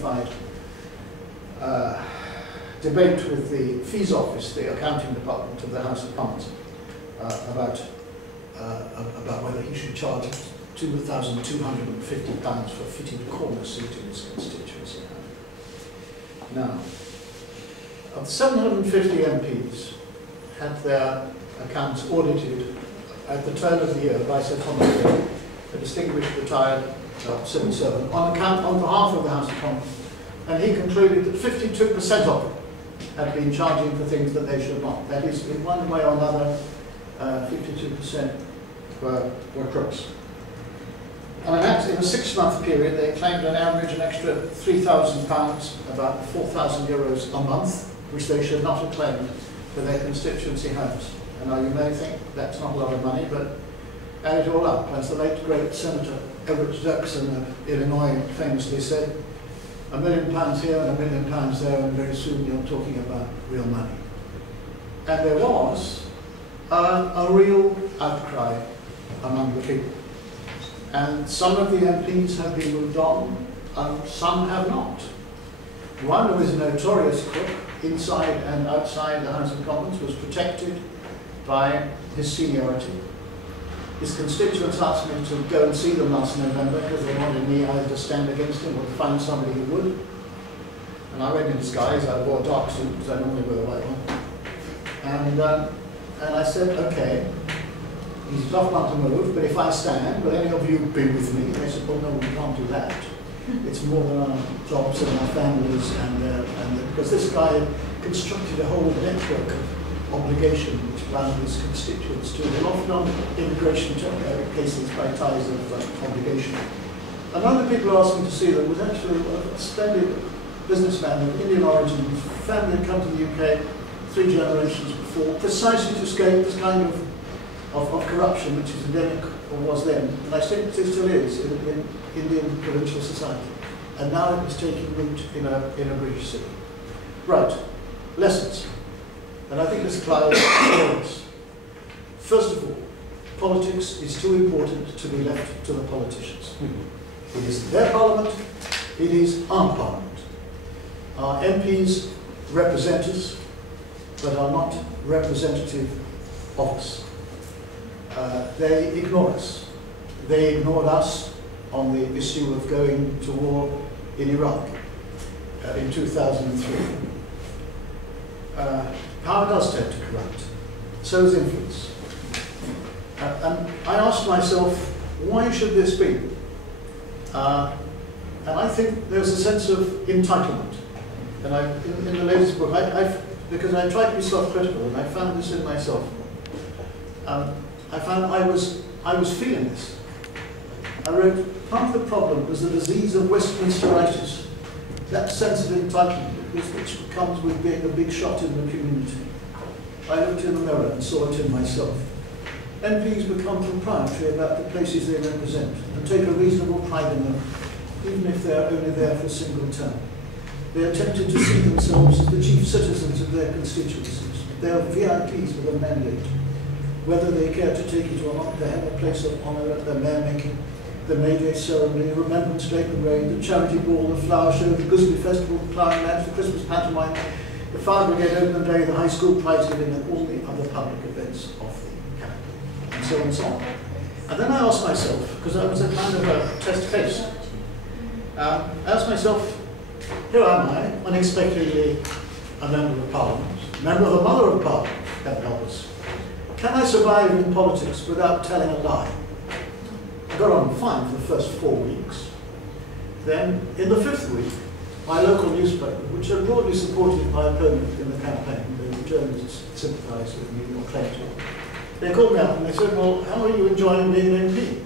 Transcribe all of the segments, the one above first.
unified debate with the Fees Office, the accounting department of the House of Commons, about whether he should charge £2,250 for fitting a corner seat in his constituency. Now, of the 750 MPs had their accounts audited at the turn of the year by Sir Thomas, a distinguished retired civil servant, on behalf of the House of Commons, and he concluded that 52% of them had been charging for things that they should not. That is, in one way or another, 52% were crooks. And in a 6-month period, they claimed on average an extra £3,000, about €4,000 a month, which they should not have claimed for their constituency homes. And now you may think that's not a lot of money, but add it all up. As the late great Senator Everett Dirksen of Illinois famously said, £1 million here and £1 million there, and very soon you're talking about real money. And there was a real outcry among the people. And some of the MPs have been moved on, and some have not. One who is a notorious crook, inside and outside the House of Commons, was protected by his seniority. His constituents asked me to go and see them last November because they wanted me either to stand against him or to find somebody who would. And I went in disguise. I wore a dark suit because I normally wear a white one. And I said, okay, he's a tough one to move, but if I stand, will any of you be with me? They said, well, no, we can't do that. It's more than our jobs and our families, because this guy had constructed a whole network of obligation which bound his constituents to him, often on immigration cases by ties of obligation. And one of the people who asked me to see them was actually a splendid businessman of Indian origin, whose family had come to the UK 3 generations before, precisely to escape this kind of corruption which is endemic, or was then, and I think it still is, in Indian provincial society. And now it is taking root in a British city. Right, lessons. And I think this applies to us. First of all, politics is too important to be left to the politicians. It is their parliament, it is our parliament. Our MPs represent us, but are not representative of us. They ignore us. They ignored us on the issue of going to war in Iraq in 2003. Power does tend to corrupt. So is influence. And I asked myself, why should this be? And I think there's a sense of entitlement. And in the latest book, because I tried to be self-critical, and I found this in myself. I found I was feeling this. I wrote, part of the problem was the disease of Westminsteritis, that sense of entitlement which comes with being a big shot in the community. I looked in the mirror and saw it in myself. MPs become proprietary about the places they represent and take a reasonable pride in them, even if they're only there for a single term. They are tempted to see themselves as the chief citizens of their constituencies. They are VIPs with a mandate. Whether they care to take it or not, they have a place of honour at the mayor-making, the May Day ceremony, the Remembrance Day parade, the charity ball, the flower show, the Gooseberry Festival, the ploughing match, the Christmas pantomime, the Fire Brigade Open Day, the high school prize giving, and all the other public events of the capital, and so on and so on. And then I asked myself, because I was a kind of a test case, I asked myself, here am I, unexpectedly a member of Parliament, member of the Mother of Parliament, God help us. Can I survive in politics without telling a lie? I got on fine for the first 4 weeks. Then, in the 5th week, my local newspaper, which had broadly supported my opponent in the campaign, the journalists sympathised with me or claimed to, they called me up and they said, well, how are you enjoying being an MP?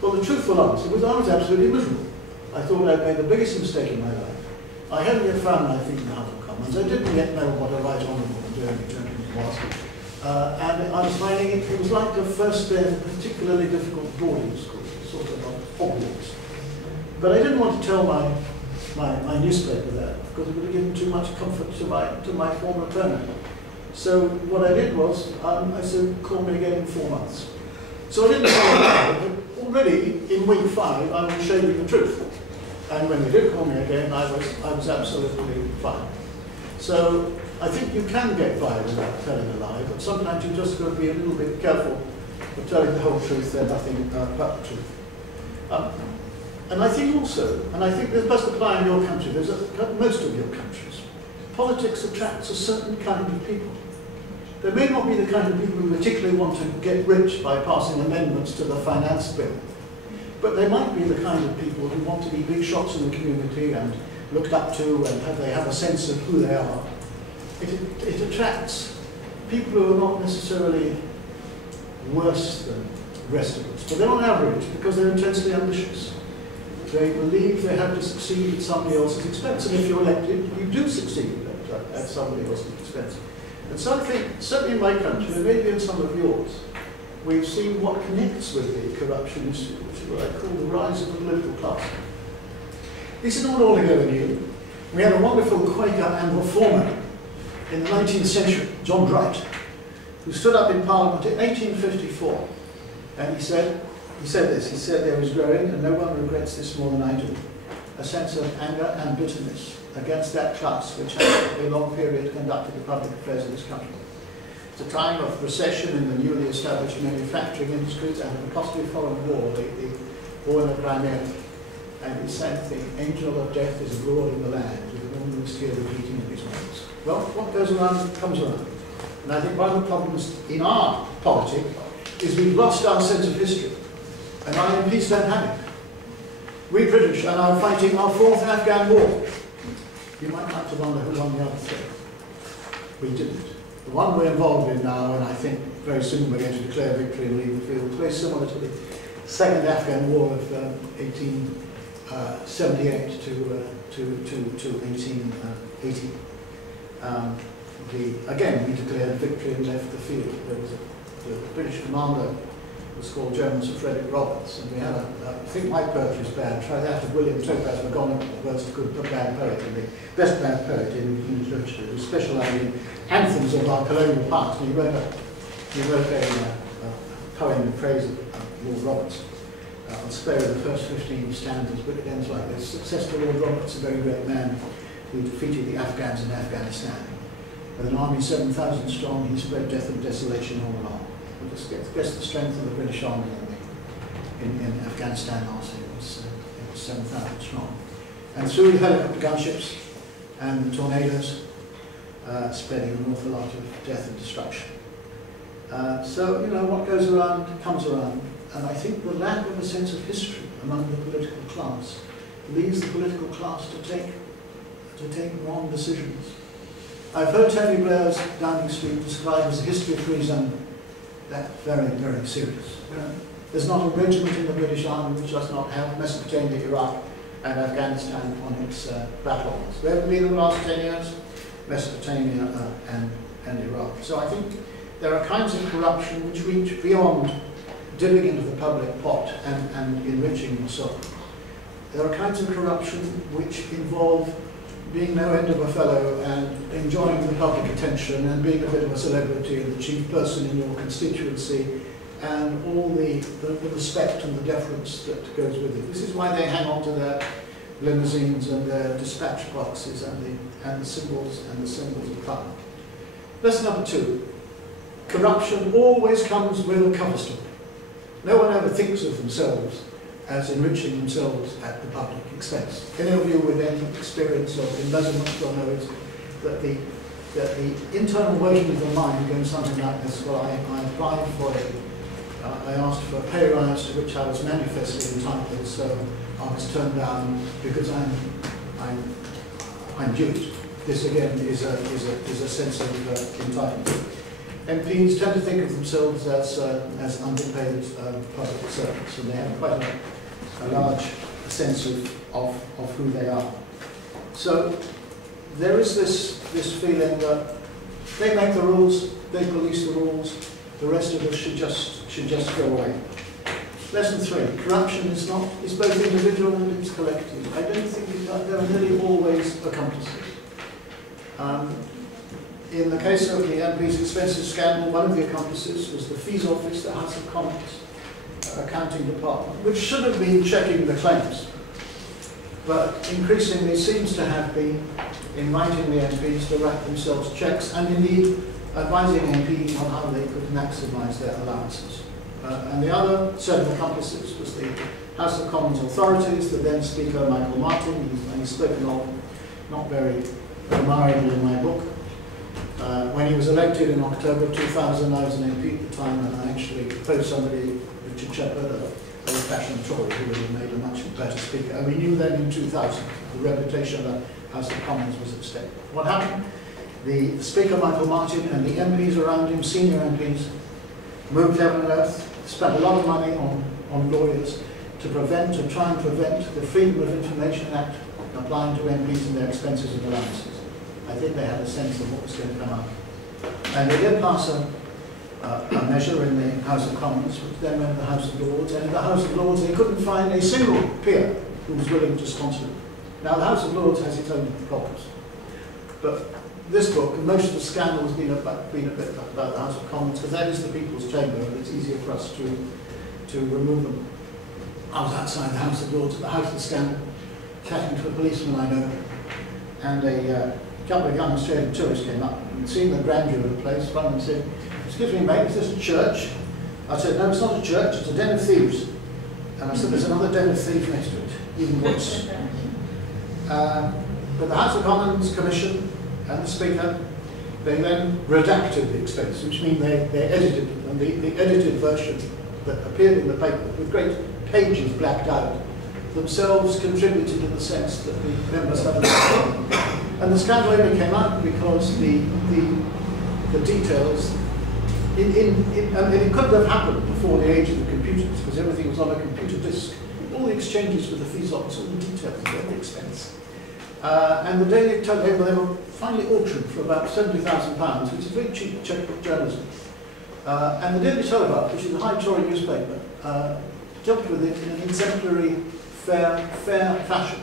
Well, the truthful answer was I was absolutely miserable. I thought I'd made the biggest mistake in my life. I hadn't yet found my feet in the House of Commons. I didn't yet know what a right honourable and daring gentleman was. And I was finding it was like the first day of a particularly difficult boarding school, sort of Hogwarts. But I didn't want to tell my newspaper that, because it would have given too much comfort to my former opponent. So what I did was, I said, call me again in 4 months. So I didn't tell him that, but already in week 5, I was showing the truth. And when they did call me again, I was absolutely fine. So I think you can get by without telling a lie, but sometimes you've just got to be a little bit careful of telling the whole truth and nothing but the truth. And I think also, and I think this must apply in your country, there's most of your countries, politics attracts a certain kind of people. They may not be the kind of people who particularly want to get rich by passing amendments to the finance bill, but they might be the kind of people who want to be big shots in the community and looked up to, and they have a sense of who they are. It attracts people who are not necessarily worse than the rest of us, but they're on average because they're intensely ambitious. They believe they have to succeed at somebody else's expense, and if you're elected, you do succeed at somebody else's expense. And so I think, certainly in my country, and maybe in some of yours, we've seen what connects with the corruption issue, which is what I call the rise of the political class. This is not altogether new. We had a wonderful Quaker and reformer in the 19th century, John Bright, who stood up in Parliament in 1854, and he said there is growing, and no one regrets this more than I do, a sense of anger and bitterness against that class which has for a long period conducted the public affairs of this country. It's a time of recession in the newly established manufacturing industries and a costly foreign war, the war in the Crimea. And he said the angel of death is abroad in the land, with an almost here repeating in his words. Well, what goes around comes around. And I think one of the problems in our politics is we've lost our sense of history. And our MPs don't have it. We British are now fighting our fourth Afghan War. You might like to wonder who won the other three. We didn't. The one we're involved in now, and I think very soon we're going to declare victory and leave the field, is very similar to the second Afghan War of 1878 to 1880. Again, we declared victory and left the field. There was the British commander was called German Sir Frederick Roberts, and we had I think my poetry is bad. Try that of William Topaz MacGonagall, the worst good bad poet, and the best bad poet in English literature, who specialised in anthems of our colonial past. And he wrote a poem in praise of Lord Roberts. I'll spare you the first 15 stanzas, but it ends like this. Success to Lord Roberts, a very great man, who defeated the Afghans in Afghanistan. With an army 7,000 strong, he spread death and desolation all along. We'll just guess the strength of the British Army in Afghanistan last year. It was 7,000 strong. And through the helicopter gunships and the tornadoes, spreading an awful lot of death and destruction. So, you know, what goes around comes around. And I think the lack of a sense of history among the political class leads the political class to take wrong decisions. I've heard Tony Blair's Downing Street described as a history of treason. That's very, very serious. There's not a regiment in the British Army which does not have Mesopotamia, Iraq, and Afghanistan on its battle lines. Where have we been in the last 10 years? Mesopotamia and Iraq. So I think there are kinds of corruption which reach beyond dipping into the public pot and enriching yourself. There are kinds of corruption which involve being no end of a fellow and enjoying the public attention and being a bit of a celebrity and the chief person in your constituency and all the respect and the deference that goes with it. This is why they hang on to their limousines and their dispatch boxes and the symbols of power. Lesson number 2. Corruption always comes with a cover story. No one ever thinks of themselves as enriching themselves at the public expense. Any of you with any experience of embezzlement will know that the internal working of the mind goes something like this. Well, I applied for I asked for a pay rise to which I was manifestly entitled, so I was turned down because I'm Jewish. This again is a sense of entitlement. MPs tend to think of themselves as underpaid public servants, and they have quite a large sense of who they are. So there is this feeling that they make the rules, they police the rules, the rest of us should just go away. Lesson 3: corruption is both individual and it's collective. I don't think there are nearly always accomplices. In the case of the MP's expenses scandal, one of the accomplices was the Fees Office, the House of Commons accounting department, which should have been checking the claims. but increasingly seems to have been inviting the MPs to write themselves cheques and indeed advising MPs on how they could maximise their allowances. And the other set of accomplices was the House of Commons authorities, the then Speaker Michael Martin, he's spoken of not very admirably in my book. When he was elected in October 2000, I was an MP at the time, and I actually proposed somebody, Richard Shepherd, an old-fashioned Tory, who would have made a much better speaker. And we knew then in 2000 the reputation of the House of Commons was at stake. What happened? The Speaker Michael Martin and the MPs around him, senior MPs, moved heaven and earth, spent a lot of money on lawyers to try and prevent the Freedom of Information Act applying to MPs and their expenses and allowances. I think they had a sense of what was going to come up. And they did pass a measure in the House of Commons, which then went to the House of Lords, and in the House of Lords they couldn't find a single peer who was willing to sponsor it. Now the House of Lords has its own problems. But this book, and most of the scandal has been a bit about the House of Commons, because that is the people's chamber, and it's easier for us to remove them. I was outside the House of Lords at the height of the scandal, chatting to a policeman I know, and a couple of young Australian tourists came up, and seeing the grandeur of the place, one of them said, "Excuse me, mate, is this a church?" I said, "No, it's not a church, it's a den of thieves." And I said, "There's another den of thieves next to it, even worse." But the House of Commons Commission and the Speaker, they then redacted the expense, which means they edited it, and the edited version that appeared in the paper with great pages blacked out themselves contributed in the sense that the members had a and the scandal only came out because the details, and it couldn't have happened before the age of the computers, because everything was on a computer disk. All the exchanges with the fees office, all the details of every expense. And the Daily Telegraph, they were finally auctioned for about £70,000, which is very cheap checkbook journalism. And the Daily Telegraph, which is a high Tory newspaper, dealt with it in an exemplary, fair fashion,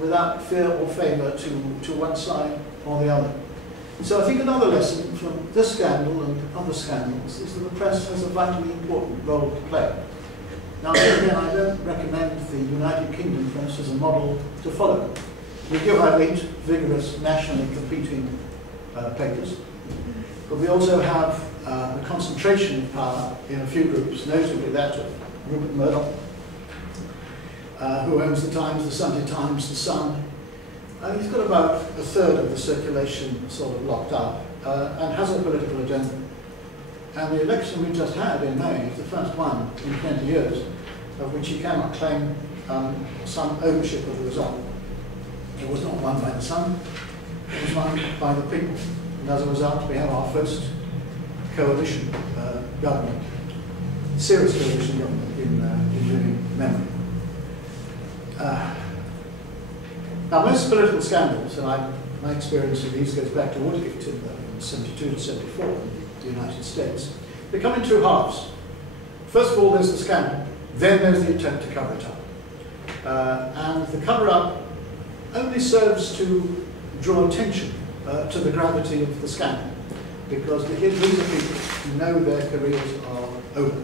without fear or favour to one side or the other. So I think another lesson from this scandal and other scandals is that the press has a vitally important role to play. Now, again, I don't recommend the United Kingdom press as a model to follow. We do have 8 vigorous, nationally competing papers, but we also have a concentration of power in a few groups, notably that of Rupert Murdoch, who owns the Times, the Sunday Times, the Sun. He's got about a third of the circulation sort of locked up and has a political agenda. And the election we just had in May is the first one in 20 years of which he cannot claim some ownership of the result. It was not won by the Sun, it was won by the people. And as a result, we have our first coalition government, serious coalition government in living memory. Now, most political scandals, and my experience of these goes back to Watergate in 72 to 74 in the United States, they come in 2 halves. First of all, there's the scandal, then there's the attempt to cover it up. And the cover-up only serves to draw attention to the gravity of the scandal, because these are people who know their careers are over.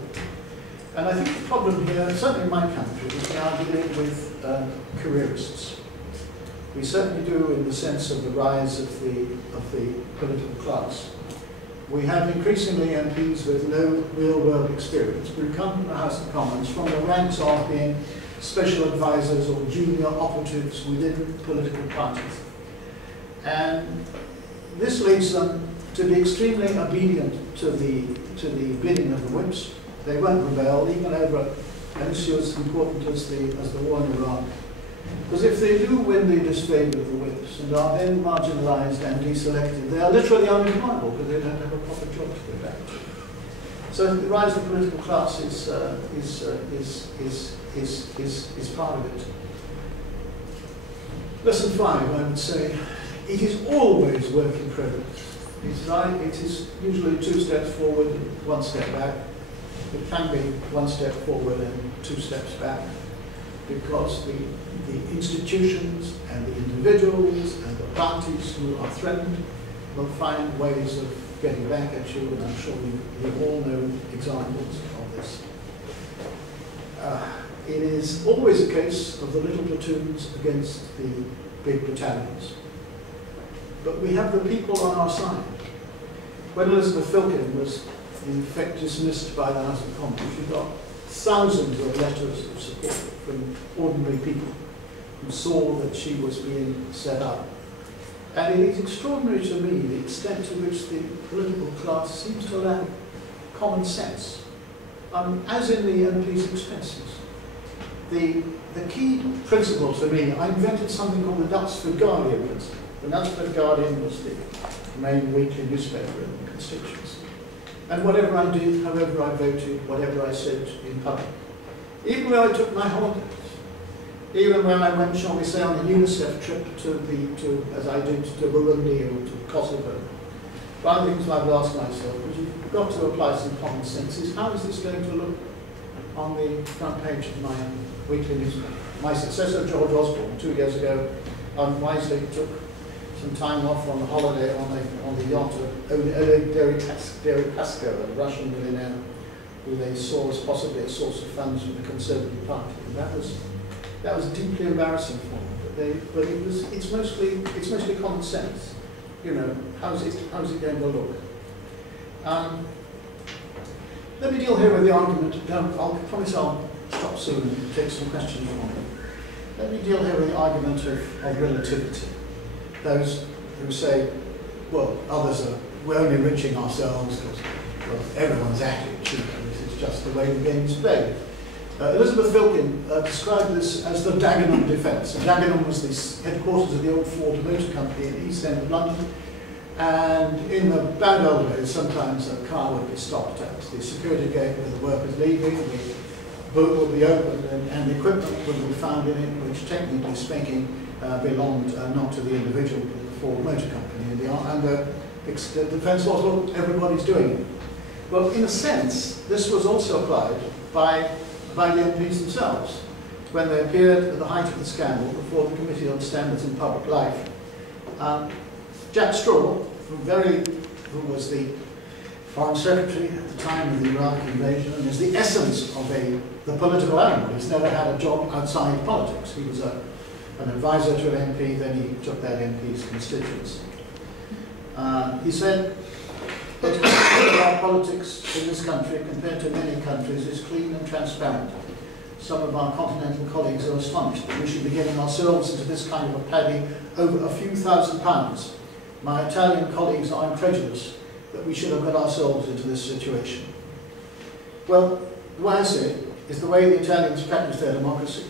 And I think the problem here, certainly in my country, is we are dealing with careerists. We certainly do in the sense of the rise of the political class. We have increasingly MPs with no real-world experience who come from the House of Commons from the ranks of being special advisors or junior operatives within political parties. And this leads them to be extremely obedient to the bidding of the whips. They won't rebel, even over an issue as important as the war in Iraq. Because if they do win the disfavour of the whips and are then marginalised and deselected, they are literally unemployable because they don't have a proper job to go back to. So the rise of the political class is part of it. Lesson 5, I would say, it is always work in progress. It's right, it is usually 2 steps forward and 1 step back. It can be 1 step forward and 2 steps back, because the institutions and the individuals and the parties who are threatened will find ways of getting back at you, and I'm sure we all know examples of this. it is always a case of the little platoons against the big battalions. But we have the people on our side. When Elizabeth Filkin was in effect dismissed by the House of Commons, she got thousands of letters of support from ordinary people who saw that she was being set up. And it is extraordinary to me the extent to which the political class seems to lack common sense, as in the MP's expenses. The key principle to me, I invented something called the Knutsford Guardian principle. The Knutsford Guardian was the main weekly newspaper in the constituency. And whatever I did, however I voted, whatever I said in public, even when I took my holidays, even when I went, shall we say, on a UNICEF trip as I did, to Burundi or to Kosovo, one of the things I've asked myself, because you've got to apply some common sense, is how is this going to look on the front page of my weekly newspaper? My successor, George Osborne, 2 years ago, unwisely took some time off on a holiday on the yacht of Deripaska, a Russian millionaire, who they saw as possibly a source of funds for the Conservative Party. And that was deeply embarrassing for them. But it's mostly common sense. You know, how's it going to look? Let me deal here with the argument. I promise I'll stop soon and take some questions from you. Let me deal here with the argument of relativity. Those who say, well, we're only enriching ourselves because, well, everyone's at it, you know, this is just the way the game's played. Elizabeth Filkin described this as the Dagenham defence. Dagenham was the headquarters of the old Ford Motor Company in the East End of London, and in the bad old days, sometimes a car would be stopped at the security gate with the workers leaving, the boot would be opened, and the equipment would be found in it, which technically speaking belonged not to the individual but the Ford Motor Company. And the defence was, well, everybody's doing it. Well, in a sense, this was also applied by the MPs themselves when they appeared at the height of the scandal before the Committee on Standards in Public Life. Jack Straw, who was the Foreign Secretary at the time of the Iraq invasion and is the essence of the political animal. He's never had a job outside politics. He was an advisor to an MP, then he took that MP's constituency. He said that our politics in this country, compared to many countries, is clean and transparent. Some of our continental colleagues are astonished that we should be getting ourselves into this kind of a paddy over a few £1,000s. My Italian colleagues are incredulous that we should have got ourselves into this situation. Well, the way I see it is the way the Italians practice their democracy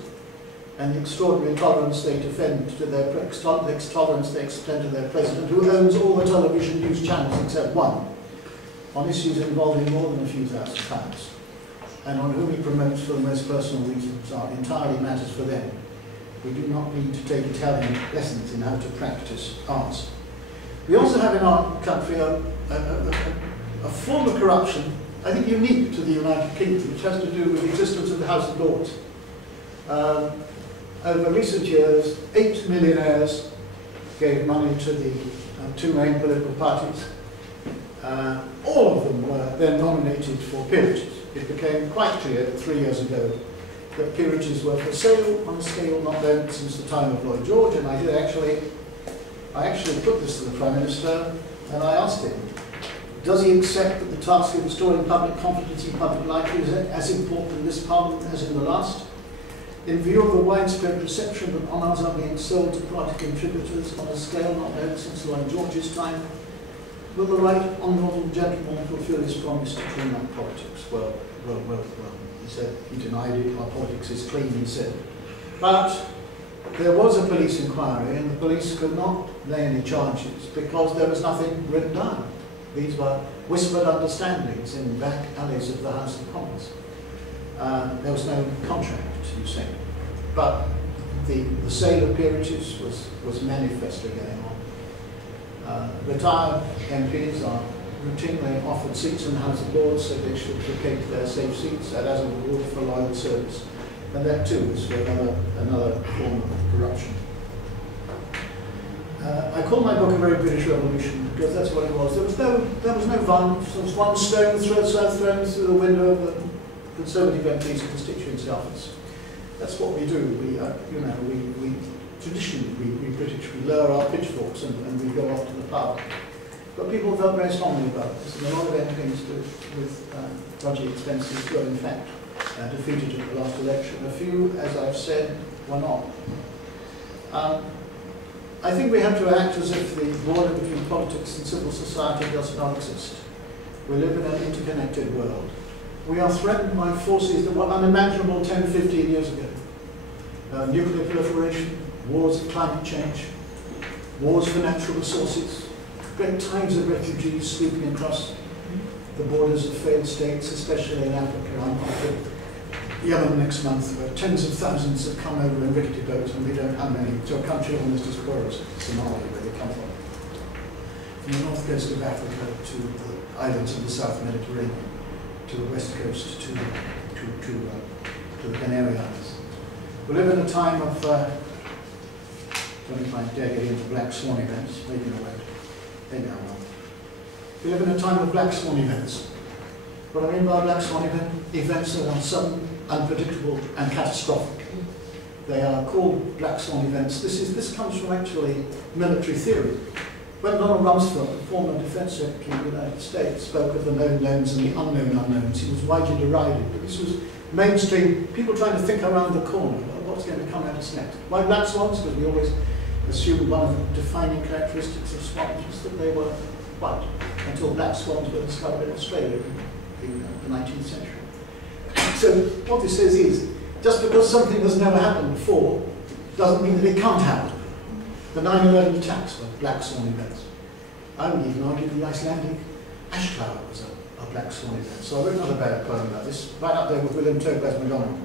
and the extraordinary tolerance they defend to their tolerance they extend to their president, who owns all the television news channels except one, on issues involving more than a few £1,000s, and on whom he promotes for the most personal reasons are entirely matters for them. We do not need to take Italian lessons in how to practice ours. We also have in our country a form of corruption, I think unique to the United Kingdom, which has to do with the existence of the House of Lords. Over recent years, 8 millionaires gave money to the two main political parties. All of them were then nominated for peerages. It became quite clear 3 years ago that peerages were for sale on a scale not known since the time of Lloyd George, and I actually put this to the Prime Minister, and I asked him, does he accept that the task of restoring public confidence in public life is as important in this Parliament as in the last? In view of the widespread perception that honours are being sold to party contributors on a scale not known since Lloyd George's time, will the right honourable gentleman fulfil his promise to clean up politics? Well, he said he denied it, our politics is clean, he said. But there was a police inquiry and the police could not lay any charges because there was nothing written down. These were whispered understandings in back alleys of the House of Commons. There was no contract, you say. But the sale of peerages was manifestly going on. Retired MPs are routinely offered seats in the House of Lords so they should vacate their safe seats as a reward for loyal service. And that too is another form of corruption. I call my book A Very British Revolution because that's what it was. There was no violence. There was one stone thrown through the window of the Conservative MP's constituency office. That's what we do. We, you know, we traditionally, we British, we lower our pitchforks and we go off to the park. But people felt very strongly about this, and a lot of MPs with budget expenses were in fact defeated at the last election. A few, as I've said, were not. I think we have to act as if the border between politics and civil society does not exist. We live in an interconnected world. We are threatened by forces that were unimaginable 10, 15 years ago. Nuclear proliferation, wars of climate change, wars for natural resources, great tides of refugees sweeping across the borders of failed states, especially in Africa. I'm off to Yemen next month, where tens of thousands have come over in rickety boats, and we don't have many, to a country almost as poor as Somalia, where they come from. From the north coast of Africa to the islands of the South Mediterranean, to the west coast, to the Canary Islands. We live in a time of, I don't think I dare get into black swan events, maybe I won't. Maybe I will. We live in a time of black swan events. What I mean by black swan events that are sudden, unpredictable, and catastrophic. They are called black swan events. This comes from actually military theory. When Donald Rumsfeld, the former Defense Secretary of the United States, spoke of the known knowns and the unknown unknowns, he was widely derided. But this was mainstream, people trying to think around the corner about what's going to come at us next. Why black swans? Because we always assumed one of the defining characteristics of swans was that they were white, until black swans were discovered in Australia in the 19th century. So what this says is, just because something has never happened before, doesn't mean that it can't happen. The 9/11 attacks were black swan events. I would even argue the Icelandic ash cloud was a black swan event. So I wrote another better poem about this, right up there with William Topaz MacDonald.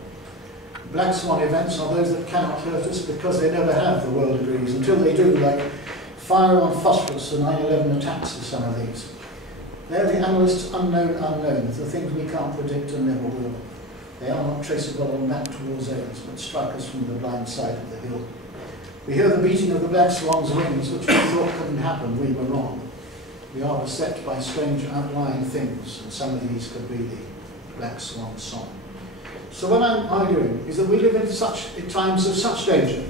Black swan events are those that cannot hurt us because they never have, the world agrees, until they do, like fire on phosphorus, the 9/11 attacks of some of these. They're the analyst's unknown unknowns, the things we can't predict and never will. They are not traceable on map towards zones, but strike us from the blind side of the hill. We hear the beating of the black swan's wings, which we thought couldn't happen, we were wrong. We are beset by strange outlying things, and some of these could be the black swan song. So what I'm arguing is that we live in times of such danger,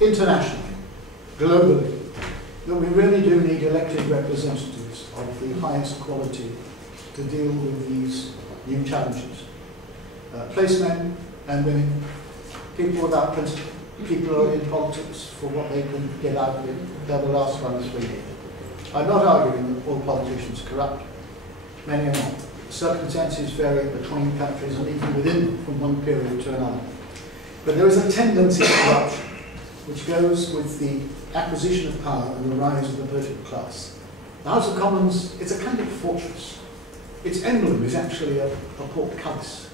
internationally, globally, that we really do need elected representatives of the highest quality to deal with these new challenges. Placemen and women, people without principle, people who are in politics for what they can get out of it. They're the last ones we need. I'm not arguing that all politicians are corrupt. Many are not. Circumstances vary between countries and even within them from one period to another. But there is a tendency to corruption which goes with the acquisition of power and the rise of the political class. The House of Commons, it's a kind of fortress. Its emblem is actually a portcullis.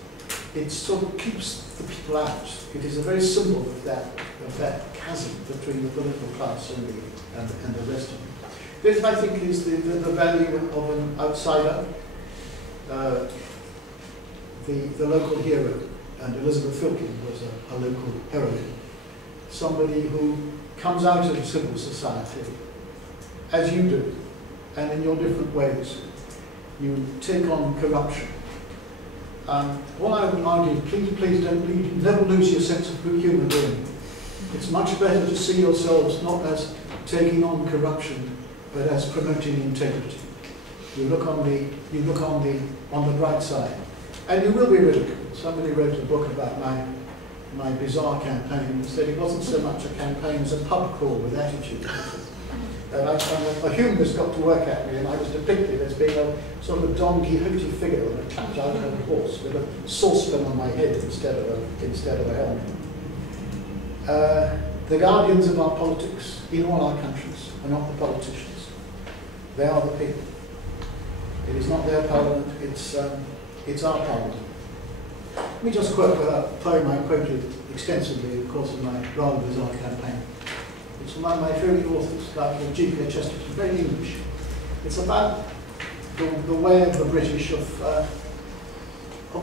It sort of keeps the people out. It is a very symbol of that chasm between the political class and the rest of it. This, I think, is the value of an outsider, the local hero, and Elizabeth Filkin was a local heroine. Somebody who comes out of civil society, as you do, and in your different ways, you take on corruption. What I would argue, please don't never lose your sense of humour doing it. It's much better to see yourselves not as taking on corruption, but as promoting integrity. You look on the bright side, and you will be ridiculed. Somebody wrote a book about my Bazaar campaign and said it wasn't so much a campaign as a pub crawl with attitude. And a humorist got to work at me, and I was depicted as being a sort of a Don Quixote figure on a clapped out on a horse with a saucepan on my head instead of a helmet. The guardians of our politics in all our countries are not the politicians. They are the people. It is not their parliament, it's our parliament. Let me just quote a poem I quoted extensively in the course of my rather bizarre campaign. It's from one of my favourite authors, a guy called G.K. Chesterton, very English. It's about the way of the British of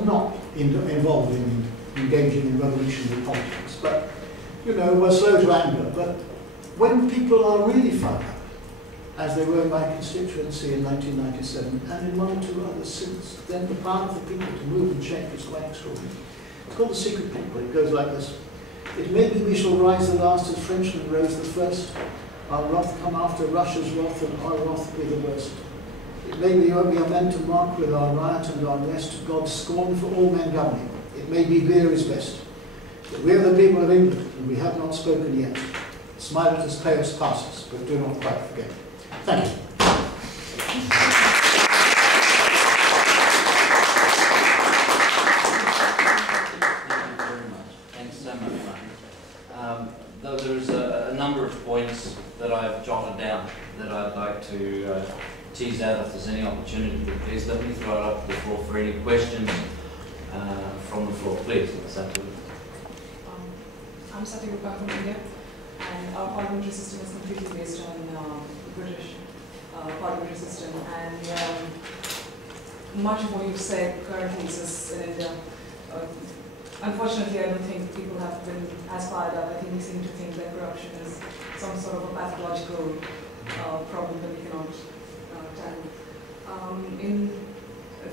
not involved in engaging in revolutionary politics, but, you know, we're slow to anger. But when people are really fired up, as they were in my constituency in 1997, and in one or two others since, then the power of the people to move and change is quite extraordinary. It's called The Secret People. It goes like this. It may be we shall rise the last as Frenchmen rose the first. Our wrath come after Russia's wrath, and our wrath be the worst. It may be we are meant to mark with our riot and our rest God's scorn for all men governing. It may be beer is best. But we are the people of England, and we have not spoken yet. Smile at us, pay us, pass us, but do not quite forget. Thank you. There's a number of points that I've jotted down that I'd like to tease out if there's any opportunity, but please let me throw it up to the floor for any questions from the floor. Please, Satu. I'm Satu from India, and our parliamentary system is completely based on the British parliamentary system, and much of what you've said currently exists in India. Unfortunately, I don't think people have been as fired up. I think they seem to think that corruption is some sort of a pathological problem that we cannot tackle.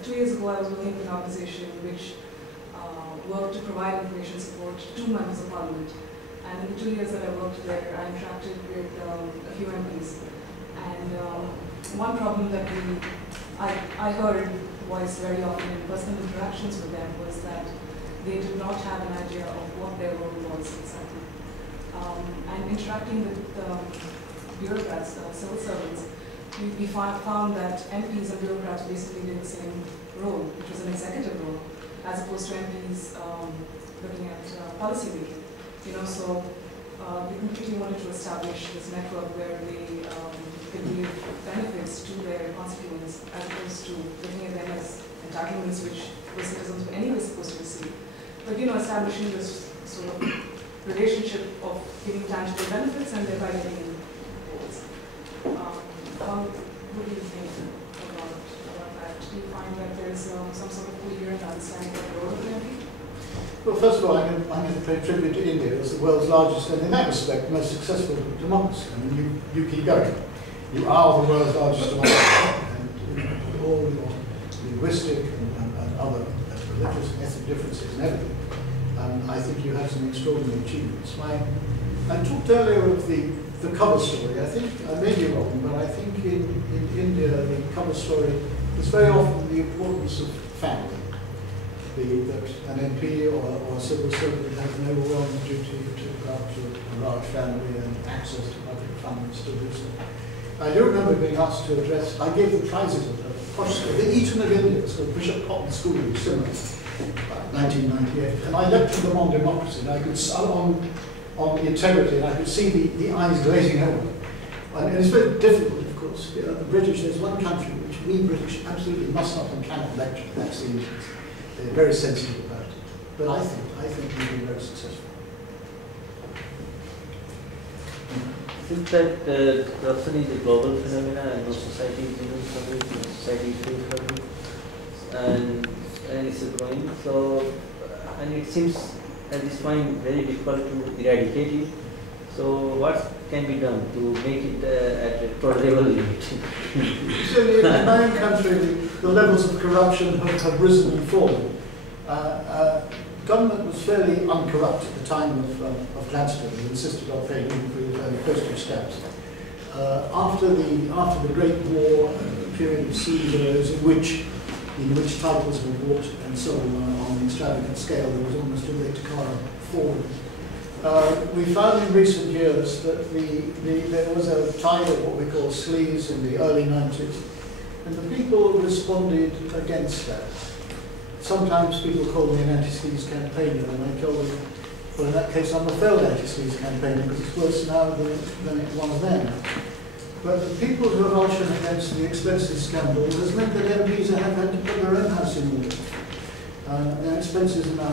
2 years ago, I was working with an organization which worked to provide information support to members of parliament. And in the 2 years that I worked there, I interacted with a few MPs. And one problem that I heard voiced very often in personal interactions with them was that they did not have an idea of what their role was exactly. And interacting with bureaucrats, civil servants, we found that MPs and bureaucrats basically did the same role, which was an executive role, as opposed to MPs looking at policy making. So they completely wanted to establish this network where they could give benefits to their constituents, as opposed to looking at them as entitlements which the citizens were anyway supposed to receive. But establishing this sort of relationship of giving tangible benefits and thereby getting goals. What do you think about that? Do you find that there's some sort of coherent understanding of the role of the MP? Well, first of all, I'm going to pay tribute to India as the world's largest and, in that respect, most successful democracy. I mean, you keep going. You are the world's largest democracy, and with all your linguistic and other religious and ethnic differences and everything. I think you have some extraordinary achievements. I talked earlier of the cover story. I think I may be wrong, but I think in India the cover story is very often the importance of family. That an MP or a civil servant has an overwhelming duty to look after a large family and access to public funds to do so. I do remember being asked to address, I gave the prizes at a posh school, the Eton of India, it's called Bishop Cotton School in Summer, 1998, and I lectured them on democracy, and I could, on integrity, and I could see the eyes glazing over. And it's very difficult, of course. The British, there's one country which we British absolutely must not and cannot lecture, that's the Indians. They're very sensitive about it. But I think we've been very successful. I think that corruption is a global phenomenon, and no society is even suffering, no society is still suffering, and it's growing. So, and it seems at this point very difficult to eradicate it. So, what can be done to make it at a tolerable limit? So in my own country, the levels of corruption have risen and fallen. Government was fairly uncorrupt at the time of Gladstone. He insisted on paying even for his own postage stamps. After the Great War, a period of CEUs in which titles were bought and sold on an extravagant scale, there was almost too late to carve forward. We found in recent years that there was a tide of what we call sleaze in the early 90s, and the people responded against that. Sometimes people call me an anti-sleaze campaigner, and I tell them, well, in that case, I'm a failed anti-sleaze campaigner because it's worse now than it was then. But the people's revulsion against the expenses scandal has meant that MPs have had to put their own house in order. Their expenses are now